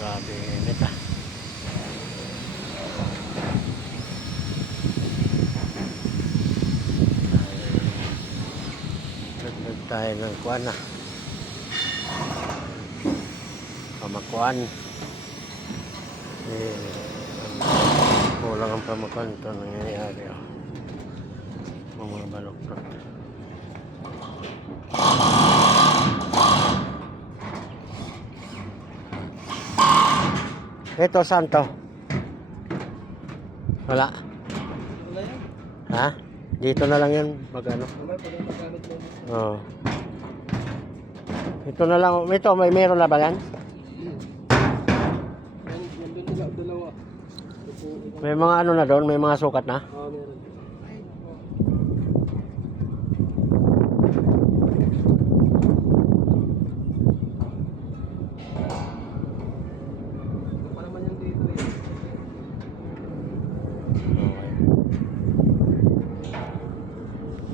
Grabe init ah. Nagdag tayo ng kuwan ah. Pamakuan. Kulang ang pamakuan. Ito nangyayari oh. Mga baloktot. Ito saan to? Wala. Ha? Dito na lang yan. Magano? Oo. Ito na lang. Ito, may meron na ba yan? May mga ano na doon? May mga sukat na? Oo, meron. Pa naman yung dito eh. Okay.